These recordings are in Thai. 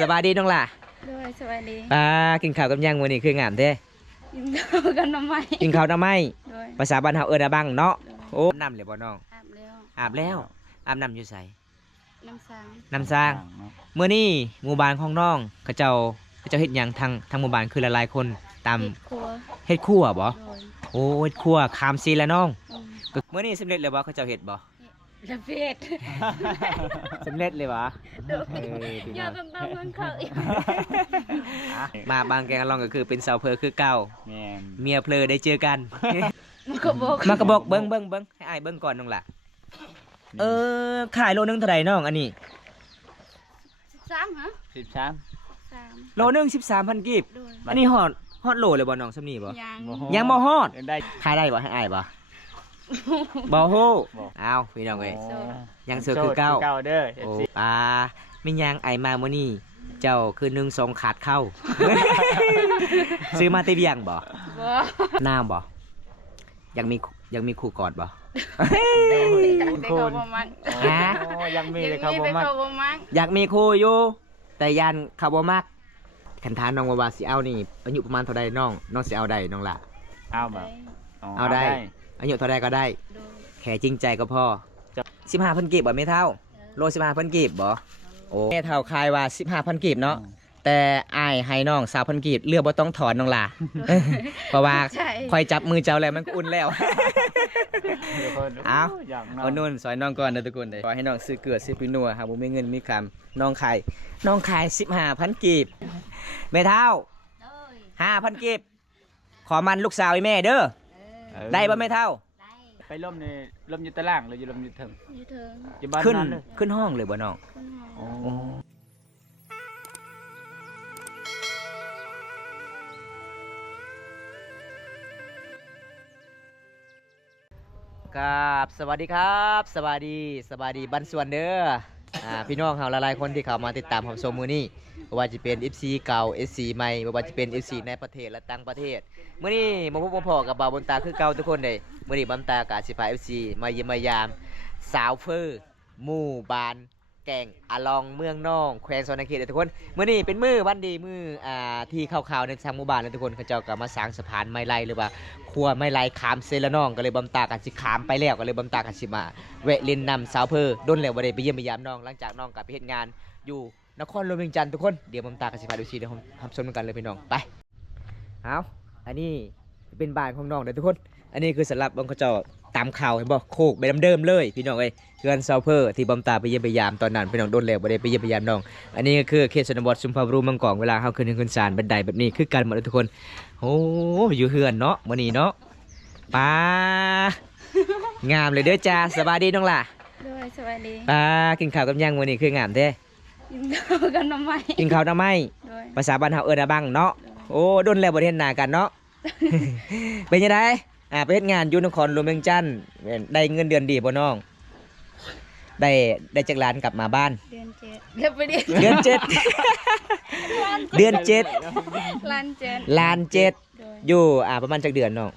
สบายดีน้องล่ะด้วยสวัสดีกินข้าวกับยังมื้อนี้คืองามแท้กินข้าวกันทำไมกินข้าวหน่อไม้ด้วยภาษาบ้านเฮาเอิ้นอะบังเนาะโอ้น้ำเลยบ่น้องอาบแล้วอาบแล้วอาบน้ำอยู่ไสน้ำสางน้ำสร้างมื้อนี้หมู่บ้านของน้องเขาเจ้าเฮ็ดหยังทางหมู่บ้านคือหลายๆคนตามเฮ็ดครัวเฮ็ดครัวบ่ด้วยโอ้เฮ็ดครัวขามซีแล้วน้องอืมมื้อนี้สำเร็จแล้วบ่เขาเจ้าเฮ็ดบ่ ระเบิด สำเร็จเลยวะอย่าต้องตามเงินเขาอีก มาบางแกงลองก็คือเป็นสาวเพลคือเก่าเมียเพลได้เจอกันมันก็บอกเบิ้งให้อายเบิ้งก่อนน้องล่ะขายโลนึงเท่าไหร่น้องอันนี้13ฮะโลนึง13,000กีบอันนี้ฮอดโลเลยบ่น้องซ้ำนี่บ่ยังบ่ฮอดขายได้บ่ให้อายบ่บ่ฮู้อ้าวพี่น้องเอ้ยยังเสือคือเก่าเด้อ โอ้ไม่ยังไอมามื้อนี้เจ้าคือ1 2ขาดเข้า ซื้อมาติเบียงบ่น้ำบ่ยังมีคู่กอดบ่คุณยังมีเลยครับบ่มักอยากมีคู่อยู่แต่ยันเขาบ่มักคันถามน้องว่าสิเอานี่อายุประมาณเท่าใดน้องสิเอาได้น้องล่ะเอาแบบเอาได้อายุเท่าใดก็ได้แค่จริงใจก็พอ15,000กีบบ่แม่เท่าโล15,000กีบบ่โอ้แม่เท่าคายว่า15,000กีบเนาะแต่อ้ายให้น้อง20,000กีบเลือกบ่ต้องถอนน้องล่ะ เพราะว่าคอยจับมือเจ้าแล้วมันก็อุ่นแล้วเอานุ่นสอยน้องก่อนนะทุกคนเลยขอให้น้องซื้อเกลือซื้อปิ้งนัวหาบ่มีเงินมีคำน้องขาย15,000กีบแม่เท่า5,000กีบขอมันลูกสาวแม่เด้อได้บ่แม่เท่าไปล่มอยู่ตารางหรืออยู่ล่มอยู่เทิงอยู่บ้านขึ้นห้องเลยบ่น้องครับสวัสดีครับสวัสดีบันส่วนเด้อพี่น้องเฮาหลายๆคนที่เข้ามาติดตามผมชมมื้อนี้บ่ว่าจะเป็น FC เก่า FC ใหม่บ่ว่าจะเป็น FC ในประเทศและต่างประเทศมื้อนี้มาพบมาพอกับบ่าวบนตาคือเก่าทุกคนเด้มื้อนี้บ่าวบนตากะสิพา FC มาเยี่ยมมายามสาวเฟอหมู่บ้านแก่งอะลองเมืองน้องแขวงสวรรณเขตทุกคนมื้อนี้เป็นมื้อวันดีมื้อที่ข่าวๆในทางหมู่บ้านแล้วทุกคนเขาเจ้าก็มาสร้างสะพานไม้ไล่หรือว่าขั้วไม้ไล่ขามเซละน้องก็เลยบ่าวบนตากันสิขามไปแล้วก็เลยบ่าวบนตากันสิมาแวะเล่นน้ำสาวเฟอดนแล้วบ่ได้ไปเยี่ยมไปยามน้องหลังจากน้องกลับไปเฮ็ดงานอยู่นครหลวงเวียงจันทร์ทุกคนเดี๋ยวผมตากันสิพาดูชีเดี๋ยวผมทำชมกันเลยพี่น้องไปเอาอันนี้เป็นบ้านของน้องเด้อทุกคนอันนี้คือสำหรับบางเขาเจ้าตามข่าวเห็นบ่โคกแบบเดิมๆเลยพี่น้องเอ้ยเพื่อนซาวเพอร์ที่บอมตาไปเยี่ยมไปยามตอนนั้นพี่น้องโดนแล้วบ่ได้ไปเยี่ยมไปยามน้องอันนี้ก็คือเขตชนบทชุมพรรูเมืองกองเวลาเฮาขึ้นศาลบันไดแบบนี้คือกันหมดเลยทุกคนโอ้อยู่เฮือนเนาะมื้อนี้เนาะป้างามเลยเด้อจ้าสบายดีน้องล่ะด้วยสวัสดีกินข้าวกับยังมื้อนี้คืองามแท้กินข้าวกันทำไมกินข้าวหน่อไม้ภาษาบ้านเฮาเอิ้นอะบังเนาะโอ้โดนแล้วบ่ได้เห็นหน้ากันเนาะ เป็นยังไงไปเฮ็ดงานอยู่นครหลวงเวียงจันทน์ได้เงินเดือนดีบ่น้องได้จักล้านกลับมาบ้านเดือน7เดี๋ยวไปเดือน7 เดือน7ล้าน7อยู่ประมาณจักเดือนน้อง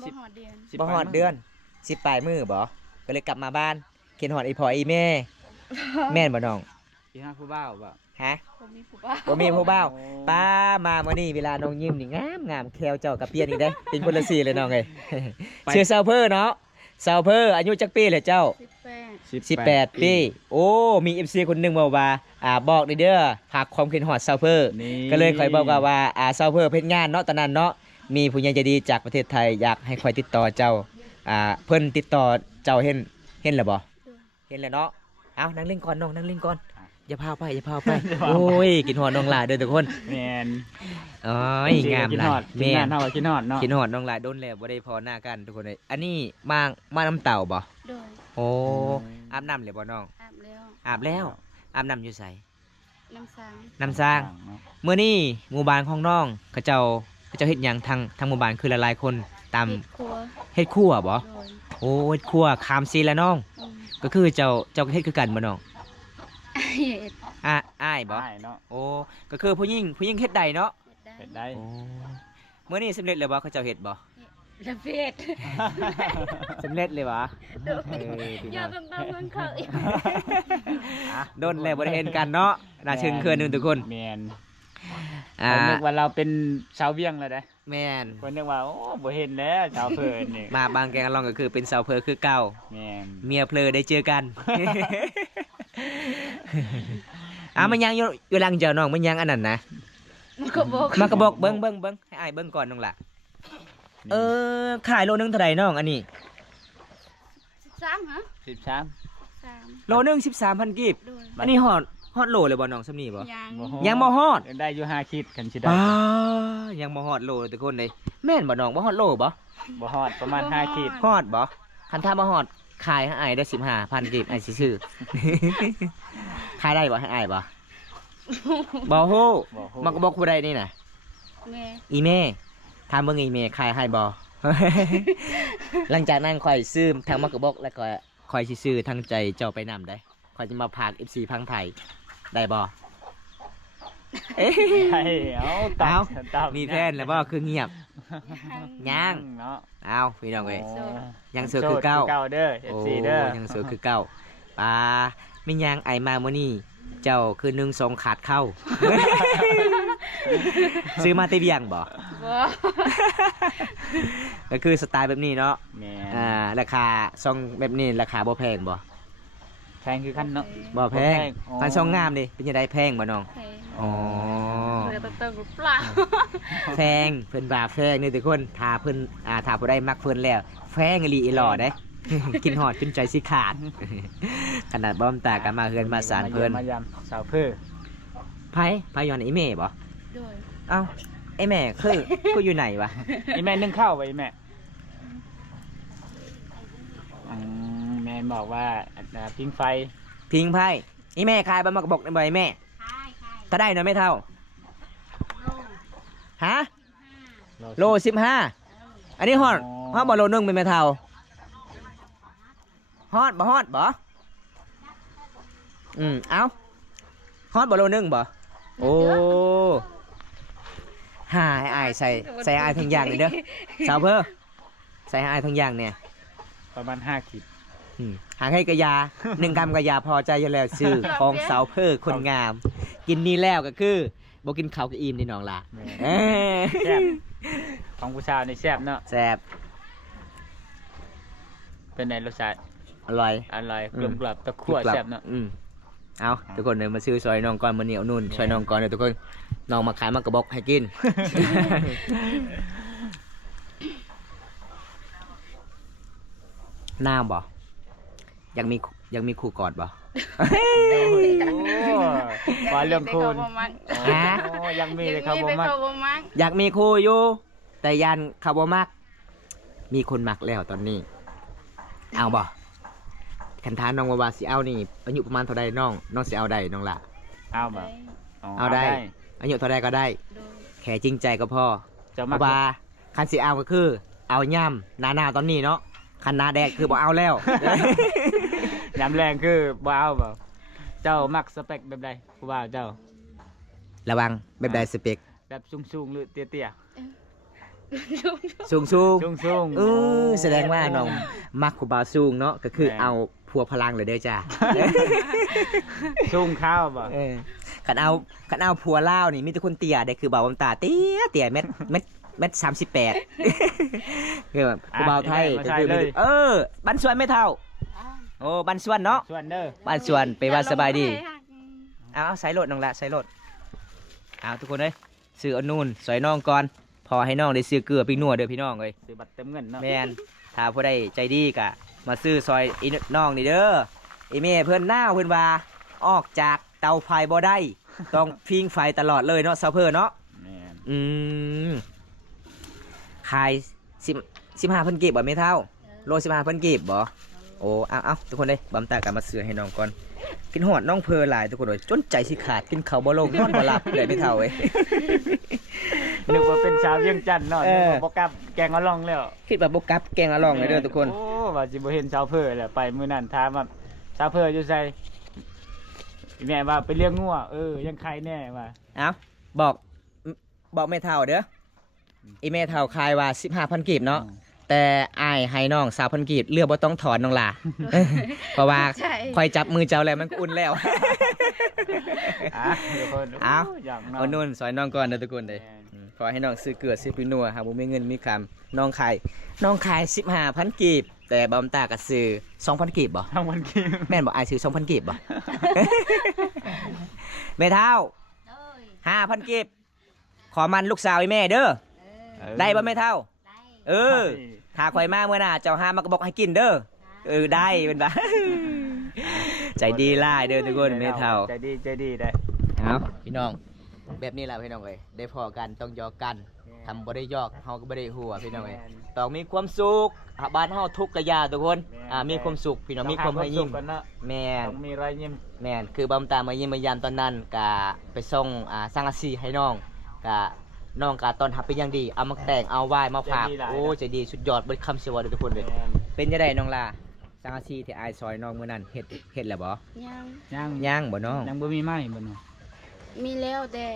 บ่ฮอดเดือนบ่ฮอดเดือน10ปลายมื้อบ่ก็เลยกลับมาบ้านเข็นฮอดอีพ่ออีแม่แม่นบ่น้องสิหาผู้บ่าวบ่ฮะบ่มีผู้บ่าวป้ามามื้อนี้เวลาน้องยิ้มนี่งามแควเจ้ากับเปลี่ยนอีกเด้เป็นคนละสีเลยน้องเอ้ยชื่อซาวเพอร์เนาะซาวเพอร์อายุจักปีเลยเจ้า18ปีโอ้มี FC คนนึงบอกว่าบอกเด้อฝากความคิดฮอดซาวเพอร์ก็เลยค่อยบอกว่าซาวเพอร์เฮ็ดงานเนาะตอนนั้นเนาะมีผู้ใหญ่ใจดีจากประเทศไทยอยากให้ค่อยติดต่อเจ้าเพิ่นติดต่อเจ้าเห็นแล้วบ่เห็นแล้วเนาะเอานั่งเล่นก่อนน้องนั่งเล่นก่อนอย่าพาไปโอ้ยกินหอดน้องหลาเด้อทุกคนแม่นอ๋องามนะแม่นเฮากินหอดเนาะกินหอดน้องหลาโดนแล้วบ่ได้พอหน้ากันทุกคนเลยอันนี้มาน้ำเต่าบ่โอ้อาบน้ำเลยบ่น้องอาบแล้วอาบน้ำอยู่ไสน้ำสร้างมื้อนี้หมู่บ้านของน้องเขาเจ้าเฮ็ดหยังทางหมู่บ้านคือหลายๆคนตามเฮ็ดครัวบ่โอ้เฮ็ดครัวขามซีแล้วน้องก็คือเจ้าเฮ็ดคือกันบ่น้องอ้ายบ่โอ้ก็คือผู้หญิงเฮ็ดได้เนาะเฮ็ดได้มื้อนี้สำเร็จแล้วบ่เขาเจ้าเฮ็ดบ่ ละเพศ สำเร็จเลยวะ โดย พี่ อย่า น้อง ต้องเพิ่นเขาอีก โดนแล้วบ่ได้เห็นกันเนาะน่าเชิงเคืนนึงทุกคน แมน อ่า ผมนึกว่าเราเป็นชาวเวียงแล้วนะ แม่น คนนึกว่าโอ้บ่เห็นแล้วชาวเพิ่นนี่ มาบางแกงลองก็คือเป็นสาวเพอคือเก่า แมน เมียเพลอได้เจอกัน มันยังอยู่หลังเจ้าน้องมันยังอันนั้นนะ มันก็บอก มากระบอกเบิ้งให้อายเบิ้งก่อนน้องล่ะขายโลนึงเท่าไหร่น้องอันนี้ 13ฮะ 13 3 โลนึง13,000กีบ โดย อันนี้ฮอดโลเลยบ่น้องสำนี่บ่ ยัง ยังบ่ฮอด ได้อยู่5ขีดกันสิได้ ยังบ่ฮอดโลเลยทุกคนเลยแม่นบ่น้องบ่ฮอดโลบ่ บ่ฮอดประมาณ5ขีด ฮอดบ่คันถ้าบ่ฮอดขายให้อายได้15,000กีบอายสิซื้อ ขายได้บ่ให้อายบ่บ่ฮู้ บ่ฮู้ มากระบอกผู้ใดนี่น่ะ แม่ อีเม่ถามเบิ่งอีเม่ขายให้บ่ หลังจากนั้นข่อยซื้อทางมากระบอกแล้วก็ข่อยสิซื้อทางใจเจ้าไปนำได้ข่อยจะมาพาก FC พังไทยได้บ่เอ๊ะ ใช่เอาตับตับ มีแฟนแล้วบ่คือเงียบยัง เนาะ เอาพี่น้องเอ้ย โอ้ ยังเสือคือเก่า เด้อ FC เด้อ ยังเสือคือเก่าปลาไม่ยังไอมามื้อนี้เจ้าคือ1 2ขาดเข้า ซื้อมาแติเวียงบ่ บ่ ก็คือสไตล์แบบนี้เนาะ แม่ ราคาซองแบบนี้ราคาบ่แพงบ่ แพงคือขั้นเนาะ บ่แพง อ๋อ คันซองงามดิเป็นจังไดแพงบ่น้อง แพง อ๋อ เดี๋ยวต้องหรือเปล่า แพงเพิ่นว่าแพงนี่ทุกคนถ้าเพิ่นถ้าผู้ใดมักเพิ่นแล้วแพงอีหลีอีหล่อเด้ กินฮอดจนใจสิขาด ขนาดบ่มตากันมาเฮือนมาสารเพิ่น มายามสาวเพื่อ ไผย้อนอีแม่บ่ โดย เอ้าไอ้แม่คืออยู่ไหนวะ อีแม่นึ่งข้าวไว้แม่แม่บอกว่าพิงไฟ พิงไพ่อีแม่ขายบะมากระบอกในใบแม่ก็ได้เนาะไม่เท่าฮะโล15อันนี้ฮอดบ่โลนึงเป็นไม่เท่าฮอดบ่เอ้าฮอดบ่โลนึงบ่โอ้หาให้อายใส่อายทั้งอย่างเลยเด้อสาวเพ้อใส่ให้อายทั้งอย่างเนี่ย ประมาณ5ขีด หางให้กระยา 1 กรัมกระยาพอใจอยู่แล้วซื้อ ของสาวเพ้อคนงาม กินนี่แล้วก็คือบ่กินข้าวก็อิ่มนี่น้องล่ะ แซ่บของผู้ชายในแซ่บเนาะ แซ่บ เป็นไงรสชาติ อร่อย อร่อยกลมกล่อมตะกั่วแซ่บเนาะ เอาทุกคนเดี๋ยวมาซื้อซอยน้องก่อนมาเหนียวนุ่นซอยน้องก่อนเดี๋ยวทุกคนน้องมาขายมากระบอกให้กิน น้ำบ่ยังมีคู่กอดบ่ ว่าเรื่องคูณ ฮะ ยังมีเลยครับผม แต่เขาบ่มัก อยากมีคู่อยู่ แต่ยันเขาบ่มัก มีคนมักแล้วตอนนี้ เอาบ่คันทานน้องว่าสิเอานี่อายุประมาณเท่าใดน้องสิเอาได้น้องล่ะ เอาบ่ เอาได้ อายุเท่าใดก็ได้ โดย แค่จริงใจก็พอ จะ เพ มา ราะว่าคันสิเอาก็คือ เอาย่ำหนาตอนนี้เนาะคันหนาแดกคือบ่เอาแล้ว ย้ำแรงคือบ่เอาบ่เจ้ามักสเปคแบบใดผู้บ่าวเจ้า ระวังแบบใดสเปก แบบสูงๆหรือเตี้ย สูง ๆสูง แสดงว่าน้องมักคูบาวสูงเนาะก็คือ แม่ เอาพัวพลังเลยเด้อจ้า สูงข้าวบ่ คันเอาพัวล่าวนี่มีแต่คนเตี้ยได้คือบ่าวบำตาเตี้ยเม็ด38 คือแบบคูบาวไทยก็คือมีบ้านสวนไม่เท่า โอ้บ้านสวนเนาะ ส่วนเด้อ บ้านสวนไปว่าสบายดี เอาใส่รถน้องละใส่รถเอาทุกคนเลยซื้อเอานู่นสอยน้องก่อนพอให้น้องได้ซื้อเกลือปิ้งนัวเด้อพี่น้องเลย ซื้อบัตรเต็มเงินเนาะ แมนถ้าผู้ใดใจดีกะมาซื้อซอยอีน้องนี่เด้ออีเม่เพื่อนหน้าเพื่อนว่าออกจากเตาไฟบ่ได้ ต้องพิงไฟตลอดเลยเนาะซาเพอเนาะ แม่น ขาย15,000กีบบ่ไม่เท่าโล15,000กีบบ่โอ้เอาทุกคนเลยบำตากันมาซื้อให้น้องก่อนกินหอดน้องเพอหลายทุกคนเลยจนใจสิขาดกินข้าวบ่ลงนอนบ่หลับเลยไม่เท่าเว้ย นึกว่าเป็นสาวเวียงจันทน์เนาะนึกว่าบ่กลับแกงเอาลองแล้ว คิดว่าบกลับแกงอะลองเลยเด้อทุกคน โอ้ว่าสิบ่เห็นชาวเพื่อแหละไปมื้อนั้นถามว่าชาวเพื่ออยู่ไสแม่ว่าไปเลี้ยงงัวยังใครแน่ว่า เอาบอกแม่เท่าเด้ออีแม่เท่าขายว่า15,000กีบเนาะ แต่อ้ายให้น้อง3,000กีบเลือกบ่ต้องถอนน้องล่ะ เพราะว่า ใช่ คอยจับมือเจ้าแล้วมันก็อุ่นแล้ว อ่ะทุกคน เอา อยากน้อง เอานุ่นซอยน้องก่อนเด้อทุกคนเด้อขอให้น้องซื้อเกลือซื้อปิ้งนัวหาบ่มีเงินมีคำน้องขาย15,000กีบแต่บอมตาก็ซื้อ 2,000กีบบ่ ทั้งวันกิน แม่นบ่อ้ายซื้อ 2,000กีบบ่ แม่เฒ่า โอ้ย 5,000กีบขอมันลูกสาวไอ้แม่เด้อได้บ่แม่เฒ่า ได้ เออถ้าข่อยมาเมื่อหน้าเจ้าหามาก็บอกให้กินเด้อได้เป็นบ่ ใจดีหลายเด้อทุกคนแม่เฒ่า ใจดีได้ เอาพี่น้องแบบนี้แหละพี่น้องเอ้ยได้พอกันต้องยอกกันทำบ่ได้ยอกเฮาก็บ่ได้หัวพี่น้องเอ้ยต้องมีความสุขบ้านเฮาทุกข์กะยาทุกคนมีความสุขพี่น้องมีความให้ยิ้ม กันเนาะ แม่น ต้องมีรอยยิ้ม แม่นคือบำตามายิ้มมายามตอนนั้นก็ไปส่งสังกะสีให้น้องก็น้องก็ต้อนรับเป็นอย่างดีเอามาแต่งเอาไหว้มาฝากโอ้ใจดีสุดยอดเบิดคำสิว่าเด้อทุกคนเด้อเป็นจังไดน้องล่ะสังกะสีที่อายซอยน้องมื้อนั้นเฮ็ดแล้วบ่ ยัง ยัง บ่น้อง ยังบ่มีไม้บ่เนาะ มีแล้วแต่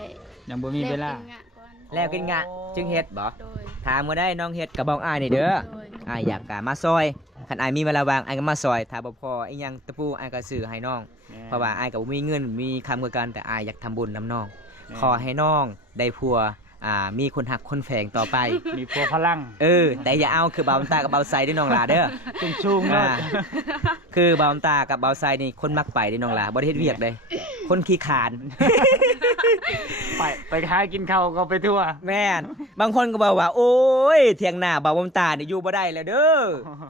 ยังบ่มีเวลา แกินงะก่อน แล้วกินงะจึงเฮ็ดบ่ โดย ถามมาได้น้องเฮ็ดกับบอกอ้ายนี่เด้อ โดย อ้ายอยากกะมาซอยคันอ้ายมีเวลาว่างอ้ายก็มาซอยถ้าบ่พออีหยังตะปูอ้ายก็ซื้อให้น้อง เพราะว่าอ้ายก็บ่มีเงินมีคำคือกันแต่อ้ายอยากทำบุญนํน้อง ขอให้น้องได้ผัวมีคนหักคนแฝงต่อไป มีพวพลัง แต่อย่าเอาคือเบาตากับเบาไซเด้อน้องหลาเด้อ ชุ่มๆเนาะ คือเบาตากับเบาไซนี่คนมักไปเด้อน้องหลาบ่ได้เฮ็ดเวียกเด้คนขี้ขาน ไปหากินข้าวก็ไปทั่ว แม่นบางคนก็บอกว่า โอ้ยเที่ยงหน้าบ่าวบำตานี่อยู่บ่ได้แล้วเด้อ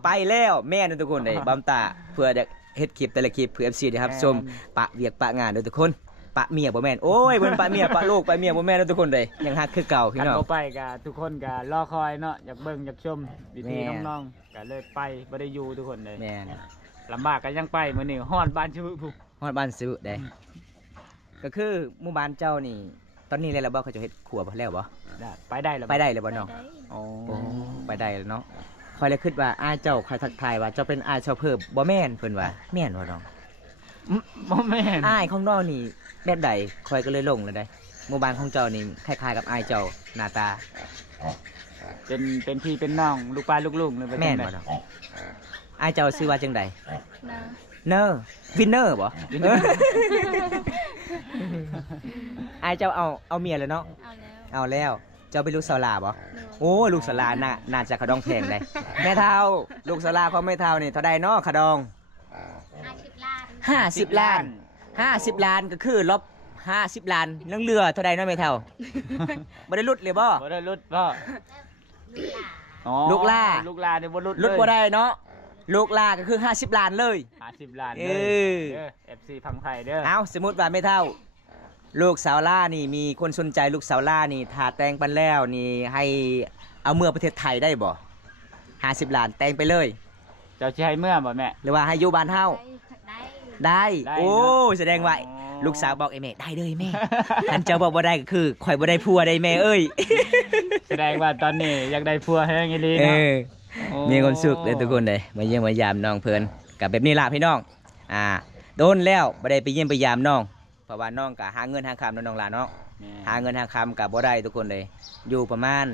ไปแล้วแม่นทุกคนเด้บ่าวบำตาเพื่อจะเฮ็ดคลิปแต่ละคลิปเพื่อ FC ได้รับชมปะเวียกปะงานเด้อทุกคนปะเมียบ่แม่นโอ้ยเพิ่นปะเมียปะลูกปะเมียบ่แม่นเด้อทุกคนเด้ยังฮักคือเก่าพี่ กัน น้อง บ่ไปก็ทุกคนก็รอคอยเนาะอยากเบิ่งอยากชมวิธี แม่ น้องๆก็เลยไปบ่ได้อยู่ทุกคนเลย แม่น ลำบากก็ยังไปมื้อนี้ฮ้อนบ้านชื่อผู้ ฮอดบ้านซื้อเด้ก็คือหมู่บ้านเจ้านี่ตอนนี้แล้วบ่เขาจะเฮ็ดครัวบ่แล้วบ่ ไปได้แล้ว ไปได้แล้วบ่น้อง ได้ อ๋อ โอ้ไปได้แล้วเนาะคอยเลยคิดว่าอ้ายเจ้าคอยทักทายว่าเจ้าเป็นอ้ายชาวเพิ่มบ่แม่นเพิ่นว่าแม่นบ่น้อง บ่แม่น อ้ายของน้องนี่แบบใดคอยก็เลยลงเลยได้หมู่บ้านของเจ้านี่คล้ายๆกับอ้ายเจ้าหน้าตา เป็นพี่เป็นน้องลูกปลาลูกลุงเลย แม่นบ่น้องอ้ายเจ้าชื่อว่าจังใด นะ เนอร์วินเนอร์บ่ อ้ายเจ้าเอาเมียแล้วเนาะ เอาแล้ว เอาแล้วเจ้าเป็นลูกสาวลาบ่ โดย โอ้ลูกสาวลาน่าจะขะดองแพงได้แม่เฒ่าลูกสาวลาของแม่เฒ่านี่เท่าใดเนาะขะดอง 50 ล้าน 50 ล้านก็คือลบ50 ล้านยังเหลือเท่าใดเนาะแม่เฒ่า บ่ได้ลุดเลยบ่ บ่ได้ลุดบ่อ๋อ ลูกล่า ลูกลาเนี่ยบ่ลุด ลุดบ่ได้เนาะลูกลาก็คือ50 ล้านเลย 50ล้าน เอ เด้ อ อ FC พังไทยเด้อ เอาสมมุติว่าแม่เฒ่า ลูกสาวล่านี่มีคนสนใจลูกสาวล่านี่ถ้าแต่งปันแล้วนี่ให้เอาเมื่อประเทศไทยได้บ่50 ล้านแต่งไปเลย เจ้าสิให้เมื่อบ่แม่ หรือว่าให้อยู่บ้านเฮา ได้ ได้ ได้ โอ้ เนาะ แสดงว่า อ๋อ ลูกสาวบอกไอ้แม่ได้เลยแม่ อันเจ้าบอกบ่ได้ก็คือข่อยบ่ได้ผัวได้แม่เอ้ย แสดงว่าตอนนี้อยากได้ผัวแฮงอีหลี เอ เนาะ อ โอ้ มีความสุขเลยทุกคนเลยมาเยี่ยมมายามน้องเพิ่นกับแบบนี้ล่ะพี่น้องโดนแล้วบ่ได้ไปเยี่ยมไปยามน้องเพราะว่าน้องก็หาเงินหาคำเนาะน้องล่ะเนาะ แม่ หาเงินหาคำกับบ่ได้ทุกคนเลยอยู่ประมาณ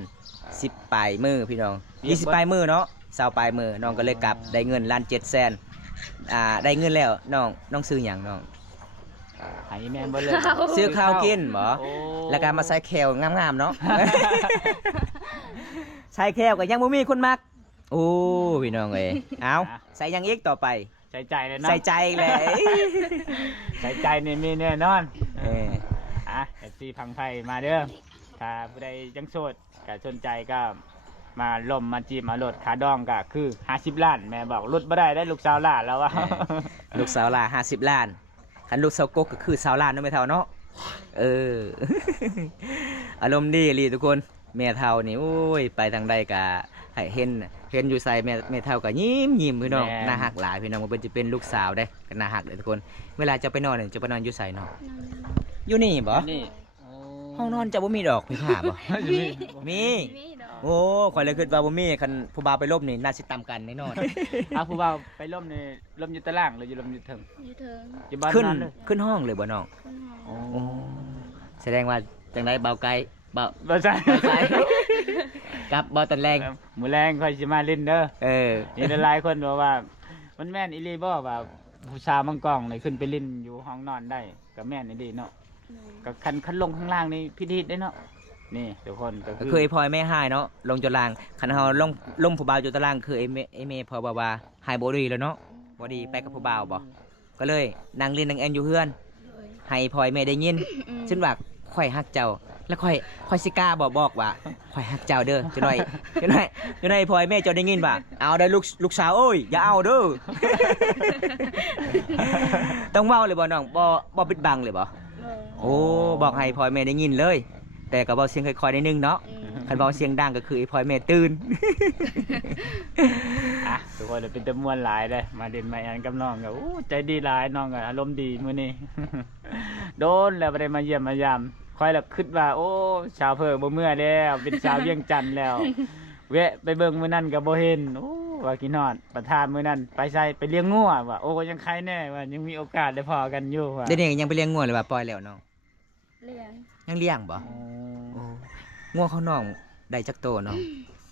10ปลายมือพี่น้อง20ปลายมือเนาะ20ปลายมือน้องก็เลยกลับได้เงินล้าน7แสนได้เงินแล้วน้องซื้อหยังน้อง ให้แม่นบ่เลย ซื้อข้าวกินบ่ โอ้ แล้วก็มาใส่แขวงามๆเนาะ ใส่แขวก็ยังบ่มีคนมักโอ้พี่น้องเอ้ยเอาใส่หยังอีกต่อไป ใส่ใจเลยนะ ใส่ใจเลย ใส่ใจนี่มีแน่นอน เออ FC พังไทยมาเด้อถ้าผู้ใดยังโสดก็สนใจก็มาล่มมาจีบมาโหลดขาดองก็คือ50ล้านแม่บอกลดบ่ได้ได้ลูกสาวล้านแล้วว่า ลูกสาวลา50 ล้านคันลูกสาวกกก็คือสาวล้านเนาะแม่เฒ่าเนาะเออ อารมณ์ดีอีหลีทุกคนแม่เฒ่านี่โอ้ยไปทางใดก็ให้เห็นอยู่ใส่แม่เฒ่าก็ยิ้มพี่น้อง แม่น น่าฮักหลายพี่น้องบ่เป็นจะเป็นลูกสาวได้ก็น่าฮักเลยทุกคน เวลาจะไปนอนเนี่ยจะไปนอนอยู่ไสเนาะอยู่นี่บ่ นี่ ห้องนอนจะบ่มีดอกมีผ้าบ่ มี มีดอก โอ้ข่อยเลยคิดว่าบ่มีคันผู้บ่าวไปลบนี่น่าสิต่ำกันแน่นอน ผู้บ่าวไปล่มนี่ล่มอยู่ตารางหรืออยู่ล่มอยู่เทิง อยู่เทิง อยู่บ้าน ขึ้น นั่นเลย ขึ้นห้องเลยบ่น้อง ขึ้นหอ โอ้ แสดงว่าจังไดเบาไกลเบา บ่ใช่ บ่ใช่ กับบอตอนแรง มื้อแรงค่อยสิมาเล่นเด้อ เออ นี่หลายๆคนบอกว่า มันแม่นอีหลีบ่ว่าผู้ชายมังกรนี่ขึ้นไปเล่นอยู่ห้องนอนได้ก็แม่นอีหลีเนาะก็คันลงข้างล่างนี่พิธีได้เนาะนี่ทุกคนก็ ก็ คือ คือไอ้พลอยไม่ให้เนาะลงจนล่างคันเฮาลงผู้บ่าวอยู่ตารางคือไอ้เมย์พอบอกว่าหายบ่ดีแล้วเนาะบ่ดีไปกับผู้บ่าวบ่ก็เลยนั่งเล่นนั่งแอนอยู่เฮือน โดย ให้พลอยแม่ได้ยินซึ่งว่าข่อยฮักเจ้า แล้วข่อยสิกล้าบอกว่าข่อยฮักเจ้าเด้อจะหน่อยพลอยแม่เจ้าได้ยินว่าเอาได้อลูกสาวเอ้ยอย่าเอาเด้อ ต้องเว้าเลยบ่น้องบ่ปิดบังเลยบ่ โดย โอ้บอกให้พลอยแม่ได้ยินเลย แต่ก็เว้าเสียงค่อยๆนิดนึงเนาะคันเว้าเสียงดังก็คือไอ้พลอยแม่ตื่น อ่ะทุกคนเป็นตะมวนหลายเลยมาเด่นมาแอนกับน้องก็โอ้ใจดีหลายน้องก็อารมณ์ดีมื้อนี้ โดนแล้วบ่ได้มาเยี่ยมมายามคอยแล้วคิดว่าโอ้ชาวเพิ่นบ่เมื่อแล้วเป็นชาวเวียงจันทน์แล้ว แวะไปเบิ่งมื้อนั้นก็บ่เห็นโอ้ว่ากินฮอดประธานมื้อนั้นไปใส่ไปเลี้ยงงัวว่าโอ้ยังใครแน่ว่ายังมีโอกาสได้พอกันอยู่ว่า เดี๋ยวนี้ยังไปเลี้ยงงัวเลยว่าปล่อยแล้วน้อง เลี้ยง ยังเลี้ยงบ่ โอ้ โอ้งัวเขาน้องได้จักโตน้อง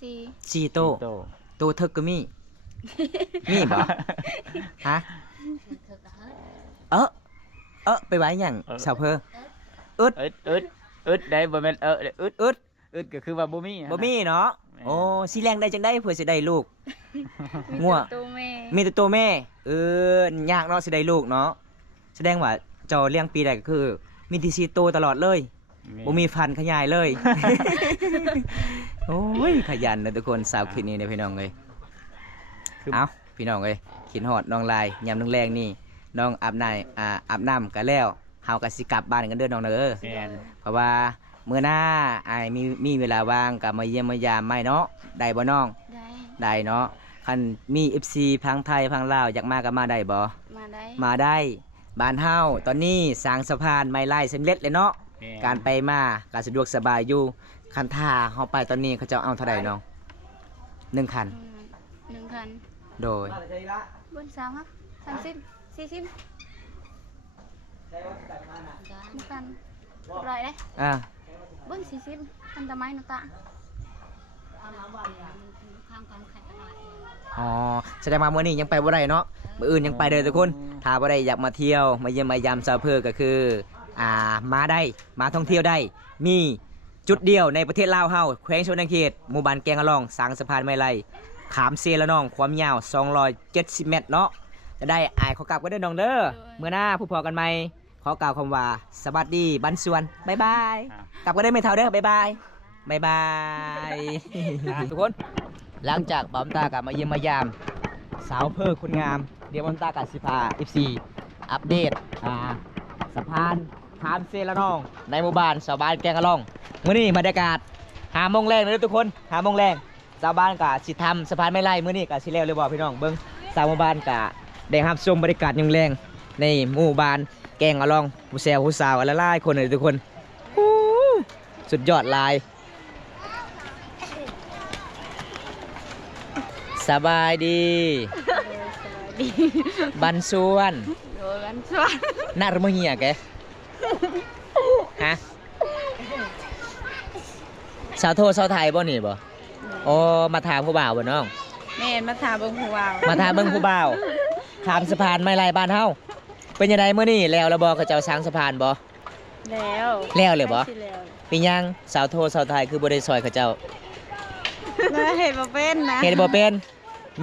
สี่ 4โต โต โตเทิกก็มี มีบ่ฮะไปไว้หยังสาวเพอ อึดได้บ่แม่นอึดก็คือว่าบ่มี บ่มีเนาะโอ้สิแรงได้จังได้เพื่อสิได้ลูก มี งัว แต่ตัวแม่ มีแต่ตัวแม่ยากเนาะสิได้ลูกเนาะแสดงว่าเจ้าเลี้ยงปีใดก็คือ มีที่สิโตตลอดเลยบ่มีฟันขยายเลย โอ้ยขยันนะทุกคนสาวคิดนี่เนี่ยพี่น้องเอ้ยเอ้าพี่น้องเอ้ยขินฮอดน้องลายยามแรงๆนี่น้องอาบน้ำกันแล้วเฮาก็สิกลับบ้านกันเด้อน้องเด้อ แม่น เพราะว่ามื้อหน้าอ้ายมีเวลาว่างก็มาเยี่ยมมายามไม่เนาะได้บ่น้อง ได้ ได้เนาะคันมี FC พังไทยพังลาวอยากมาก็มาได้บ่ มาได้ มาได้บ้านเฮาตอนนี้สร้างสะพานไม้ไล่สำเร็จเลยเนาะ แม่น การไปมาก็สะดวกสบายอยู่คันท่าเฮาไปตอนนี้เขาจะเอาเท่าใดน้อง1คัน 1,000 โดย บน3ครับ30 401,000ร้อยเด้ อ่า บน40อันตะไม้นตะ อ๋อแสดงว่ามื้อนี้ยังไปบ่ได้เนาะมื้ออื่นยังไปเด้อทุกคนถ้าบ่ได้อยากมาเที่ยวมาเยี่ยมมายามชาวอำเภอก็คือมาได้มาท่องเที่ยวได้ มีจุดเดียวในประเทศลาวเฮาแขวงชนบทเขตหมู่บ้านแกงอะลองสร้างสะพานไม้ไล่ขามเซละน้องความยาว270 เมตรเนาะจะได้อายขอกลับกันเด้อน้องเด้อเมื่อหน้าผู้พอกันใหม่ขอกล่าวคำว่าสวัสดีบันสวนบ๊ายบาย อ่ะ กลับกันได้ไม่เท่าเด้อบ๊ายบายบ๊ายบาย ทุกคนหลังจากบอมตากลับมาเยี่ยมมายามสาวเพอคนงามเดี๋ยวบอมตากับสิพา FC อัปเดตสะพานขามเซละน้องในหมู่บ้านชาวบ้านแกงอะล่องมื้อนี้บรรยากาศ5 โมงแรงเลยทุกคน5 โมงแรงชาวบ้านกะสิทำสะพานไม้ไล่มื้อนี้กะสิแล้วเลยบ่พี่น้องเบิ่งชาวหมู่บ้านกะได้รับชมบรรยากาศยามแรงในหมู่บ้านแกงอะล่องผู้แซวผู้สาวอะไรหลายคนเลยทุกคนฮู้สุดยอดหลาย สบายดี ดี บันส่วน โดยวันสวน น่ารมเหียแกฮะสาวโทสาวไทยบ่นี่บ่โอ้มาถามผู้บ่าวบ่น้อง แม่นมาถามเบิ่งผู้ว่าว มาถามเบิ่งผู้บ่าวถามสะพานไม้ลายบ้านเฮาเป็นยังไงมื้อนี้แล้วบ่เขาเจ้าสร้างสะพานบ่ แล้ว แล้วเลยบ่ สิแล้ว เป็นยังสาวโทสาวไทยคือบ่ได้ซอยเขาเจ้า แล้วเห็นบ่เป็นนะ เฮ็ดบ่เป็น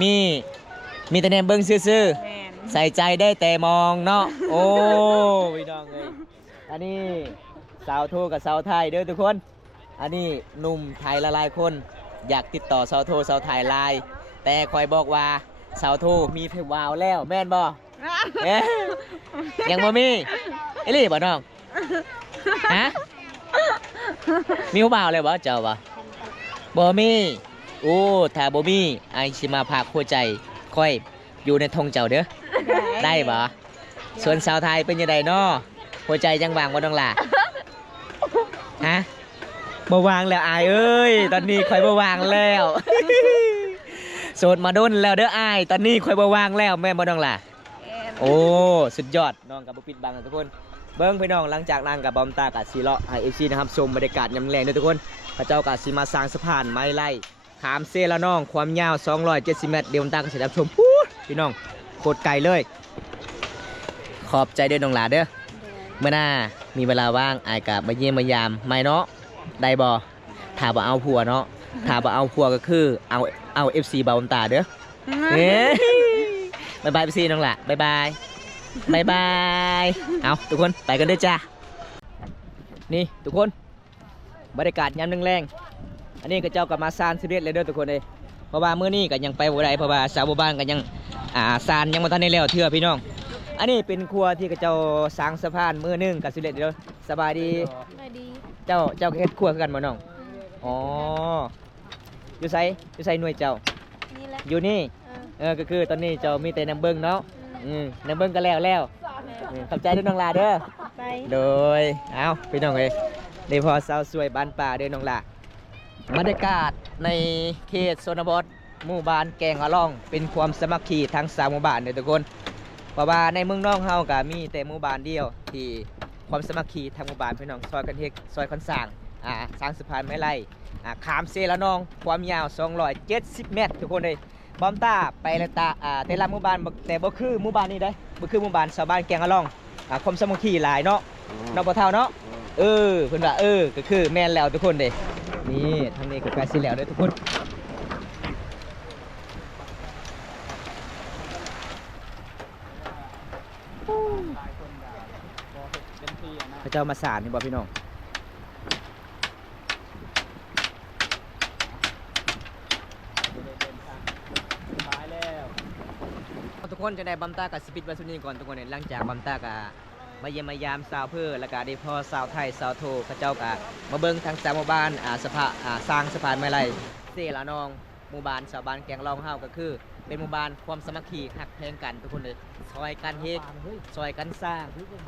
มีแต่แนมเบิ่งซื่อ แม่น ๆใส่ใจได้แต่มองเนาะโอ้พี่น้องเอ้ยอันนี้สาวโทกับสาวไทยเด้อทุกคน อันนี้หนุ่มไทยหลายๆคนอยากติดต่อสาวโทสาวไทยไลน์แต่คอยบอกว่าสาวโทมีเพวาวแล้วแม่นบ่เอ๊ะยังบ่มีเอลี่บ่น้องฮะมีผู้บ่าวเลยบ่เจ้าบ่บ่มีโอ้ถ้าบ่มีไอสิมาพากหัวใจค่อยอยู่ในทงเจ้าเด้อได้บ่ส่วนสาวไทยเป็นยังไงน้อหัวใจยังว่างบ่น้องล่ะฮะบ่วางแล้วอายเอ้ยตอนนี้ค่อยบ่วางแล้ว โสดมาโดนแล้วเด้ออายตอนนี้ค่อยบ่วางแล้วแม่นบ่น้องล่ะ แม่น โอ้สุดยอดน้องกับบ่ปิดบังนะทุกคน เบิ้งพี่น้องหลังจากนั้นกับบอมตากับซีเลาะให้เอฟซีนะครับชมบรรยากาศยามแรงด้วยทุกคนพระเจ้ากับซีมาสร้างสะพานไม้ไล่ขามเซละน้องความยาว270 เมตรเดี๋ยวบอมตาก็จะรับชมพูดพี่น้องโคตรไกลเลยขอบใจเด้อน้องหลาเด้อเมื่อหน้ามีเวลาว่างอายกับมาเยี่ยมมายามไม่เนาะได้บ่ถ้าบ่เอาผัวเนาะถ้าบ่เอาผัวก็คือเอาเอฟซีบอมตาเด้อเฮ้บายบายพี่ซีน้องหล่ะบายบายบายบายเอาทุกคนไปกันเด้อจ้านี่ทุกคนบรรยากาศยามแรงๆอันนี้ก็เจ้ากับมาซานซีเรียสเลยเด้อทุกคนเลยเพราะว่ามื้อนี้ก็ยังไปบ่ได้เพราะว่าชาวบ้านก็ยังซานยังบ่ทันได้แล้วเทื่อพี่น้องอันนี้เป็นครัวที่กระเจ้าสร้างสะพานมื้อหนึงกับซีเรียสเด้อสบายดี ไม่ดี เจ้าเฮ็ดครัวคือกันบ่น้องอ๋ออยู่ไสหน่วยเจ้า นี่แหละ อยู่นี่ก็คือตอนนี้เจ้ามีแต่น้ำเบิ้งเนาะน้ำเบิ้งก็แล้วขอบใจด้วยน้องลาเด้อ ไป โดยเอาพี่น้องเอ้ยนี่พอสาวสวยบ้านป่าเด้อน้องลาบรรยากาศในเขตชนบทหมู่บ้านแกงอะล่องเป็นความสามัคคีทั้ง3หมู่บ้านเด้อทุกคนเพราะว่าในเมืองน้องเฮาก็มีแต่หมู่บ้านเดียวที่ความสามัคคีทั้งหมู่บ้านพี่น้องซอยกันเฮ็ดซอยกันสร้างสร้างสะพานไม้ไล่ขามเซละนองความยาว270 เมตรทุกคนเลยบอมต้าไปละตาแต่ละหมู่บ้านแต่บ่คือหมู่บ้านนี้ได้บ่คือหมู่บ้านชาวบ้านแกงอะล่องความสามัคคีหลายเนาะเนาะบ่เท่าเนาะเพิ่นว่าก็คือแม่นแล้วทุกคนเด้นี่ทางนี้ก็ใกล้สิแล้วเด้อทุกคนพระเจ้ามาสานนี่บ่พี่น้องทุกคนจะได้บัมตากับสปิดวัสุนีก่อนทุกคนเนี่ยหลังจากบัมตากับมาเยี่ยมมายามสาวเพื่อแล้วก็ได้พ่อสาวไทยสาวโทพระเจ้ากับมาเบิ้งทางสามหมู่บ้านสร้างสะพานไม้ไล่เสละนองหมู่บ้านชาวบ้านแกงลองเฮาก็คือเป็นหมู่บ้านความสามัคคีหักแพงกันทุกคนเลยซอยกันเฮ็ดซอยกันสร้าง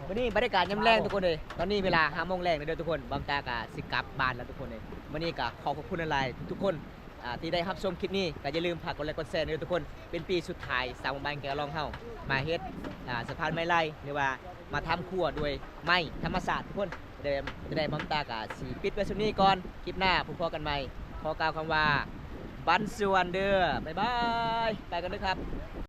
วันนี้บรรยากาศยามแรงทุกคนเลยตอนนี้เวลา5 โมงแรงเลยเด้อทุกคนบัมตากับสิกลับบ้านแล้วทุกคนเลยวันนี้ก็ขอบคุณอะไรทุกคนที่ได้รับชมคลิปนี้ก็อย่าลืมฝากกดไลค์กดแชร์ด้วยทุกคนเป็นปีสุดท้ายสาวบ้านแกงลองเฮามาเฮ็ดสะพานไม้ไล่หรือว่ามาทำครัวด้วยไม้ธรรมศาสตร์ทุกคนจะได้บัมตากะสีปิดไว้สุดนี้ก่อนคลิปหน้าพบกันใหม่ขอกล่าวคำว่าบันสวนเด้อบ๊ายบายไปกันด้วยครับ